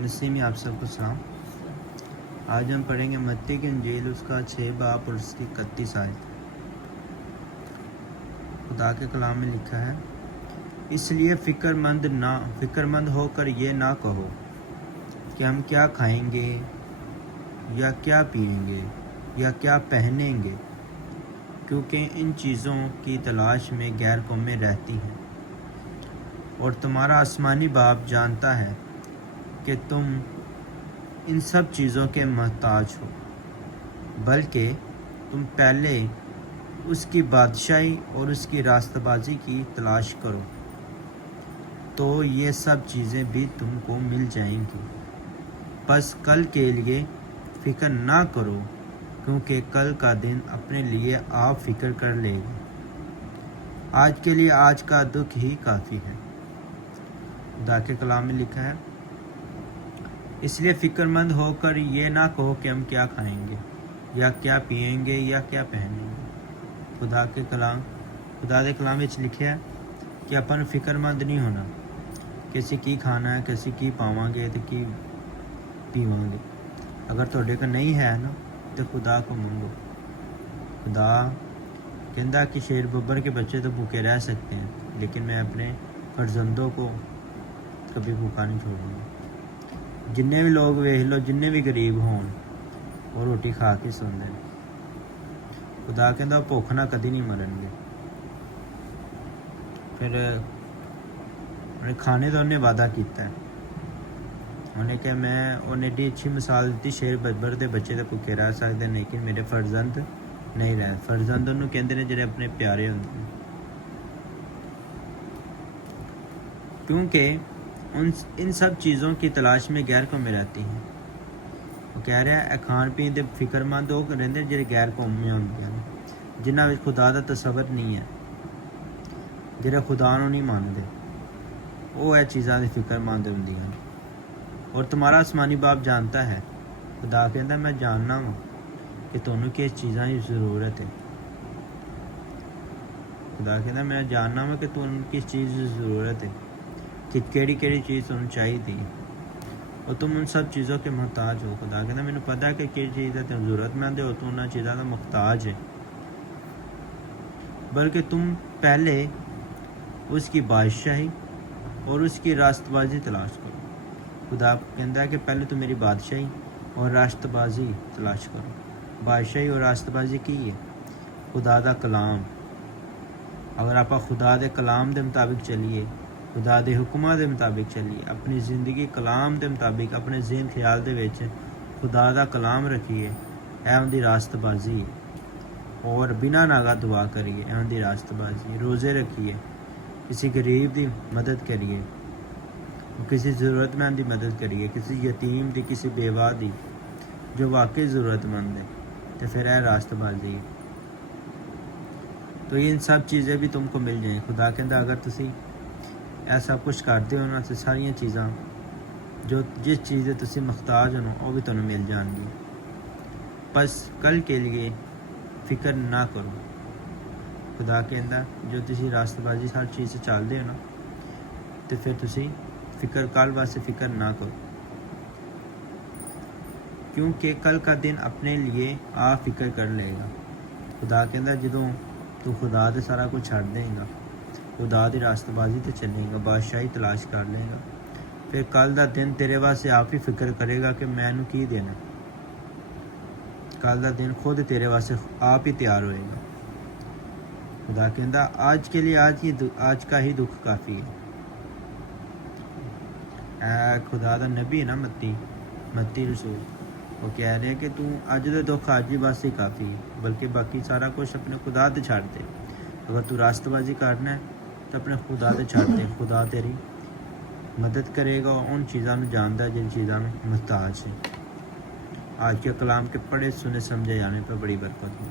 नसीम आप सबको सलाम। आज हम पढ़ेंगे मत्ती की इंजील, उसका 6 बाब और उसकी 31 आयत। खुदा के कलाम में लिखा है, इसलिए फ़िक्रमंद होकर ये ना कहो कि हम क्या खाएंगे या क्या पिएंगे या क्या पहनेंगे, क्योंकि इन चीज़ों की तलाश में गैर कौमें रहती हैं, और तुम्हारा आसमानी बाप जानता है कि तुम इन सब चीज़ों के मोहताज हो। बल्कि तुम पहले उसकी बादशाही और उसकी रास्तबाजी की तलाश करो, तो ये सब चीज़ें भी तुमको मिल जाएंगी। बस कल के लिए फ़िक्र ना करो, क्योंकि कल का दिन अपने लिए आप फ़िक्र कर लेगी। आज के लिए आज का दुख ही काफ़ी है। खुदा के कलाम में लिखा है, इसलिए फ़िक्रमंद होकर ये ना कहो कि हम क्या खाएंगे या क्या पिएंगे या क्या पहनेंगे। खुदा के कलाम में लिखा है कि अपन फ़िक्रमंद नहीं होना, किसी की खाना है, किसी की पावांगे तो की पीवांगे। अगर थोड़े को नहीं है ना, तो खुदा को मंगो। खुदा कहता कि शेर बब्बर के बच्चे तो भूखे रह सकते हैं, लेकिन मैं अपने फर्जंदों को कभी भूखा नहीं छोड़ूंगा। जिन्ने भी लोग वेख लो, जिन्ने भी गरीब हों, वो रोटी खा के सोंदे ने। खुदा कहता भुख ना कदी नहीं मरनगे। फिर उन्हें खाने का उन्हें वादा किया है। उन्हें क्या, मैं उन्हें एडी अच्छी मिसाल दी, शेर बब्बर के बच्चे तो भुखे रह सकते हैं, लेकिन मेरे फर्जंद नहीं रह। फर्जंद उन्होंने कहते हैं जिहड़े अपने प्यारे होंदे ने, क्योंकि इन सब चीज़ों की तलाश में गैर कौमें रहती हैं। वो कह रहा है खाण पीन के फिक्रमंद वो रहिंदे जिहड़े गैर कौमें होंदियां ने, जिन्हां विच खुदा दा तसव्वुर नहीं है, जिहड़े खुदा नूं नहीं मानदे, वो यह चीज़ां दी फिक्रमंद होंदियां ने। और तुम्हारा आसमानी बाप जानता है। खुदा कहता मैं जानना वा कि तुहानूं किस चीज़ां की ज़रूरत है। खुदा कहता मैं जानना वा कि तुहानूं किस चीज़ की ज़रूरत है, कि केड़ी चीज़ तुहानूं चाहिदी, और तुम उन सब चीज़ों के मोहताज हो। खुदा कहता मैनूं पता है कि किस चीज़ का तुम ज़रूरतमंद हो, तुम उन्हां चीज़ों का मुहताज है। बल्कि तुम पहले उसकी बादशाही और उसकी रास्तबाजी तलाश करो। खुदा कहता है कि पहले तुम मेरी बादशाही और रास्तबाजी तलाश करो। बादशाही और रास्तबाजी की है खुदा दा कलाम। अगर आप खुदा दे कलाम के मुताबिक चलीए, खुदा दे हुक्मां दे मुताबिक चलीए, अपनी ज़िंदगी कलाम के मुताबिक अपने ज़हन ख्याल दे विच खुदा दा कलाम रखिए, यह उनकी रास्तबाजी है। और बिना नागा दुआ करिए, यह उनकी रास्तबाजी। रोज़े रखिए, किसी गरीब की मदद करिए, किसी ज़रूरतमंद की मदद करिए, किसी यतीम की, किसी बेवा की जो वाकई ज़रूरतमंद है, तो फिर यह रास्तबाजी है। तो ये इन सब चीज़ें भी तुमको मिल जाएँ। खुदा कहता अगर तुसी यह सब कुछ करते हो ना, तो सारिया चीज़ां जो जिस चीज़ के तुसी मुख्ताज हो, वो भी तुहानूं मिल जाएंगी। बस कल के लिए फ़िक्र ना करो। खुदा कहता जो तुसी रास्तबाजी हर चीज़ से चलते हो ना, तो फिर तुसी फ़िक्र कल वास्ते फ़िक्र ना करो, क्योंकि कल का दिन अपने लिए आप फ़िक्र कर लेगा। खुदा कहता जदों तू खुदा दे सारा कुछ छड़ देगा, खुदा दी रास्तबाजी ते चलेगा, बादशाही तलाश कर लेगा, फिर कल का दिन तेरे वास्ते आप ही फ़िक्र करेगा कि मैनू की देना। कल का दिन खुद तेरे वास्ते आप ही तैयार होएगा। खुदा कहता आज के लिए आज का ही दुख काफ़ी है। खुदा दा नबी है ना मत्ती रसूल, वो कह रहे हैं कि तू अज दे दुख अज ही बस ही काफ़ी है, बल्कि बाकी सारा कुछ अपने खुदा ते छड़ दे। अगर तू रास्तबाजी करना है तो अपने खुदा ते छड़ दे। खुदा तेरी मदद करेगा, उन चीज़ों को जानता है जिन चीज़ों में मुहताज है। आज के कलाम के पढ़े सुने समझे जाने पर बड़ी बरकत हुई।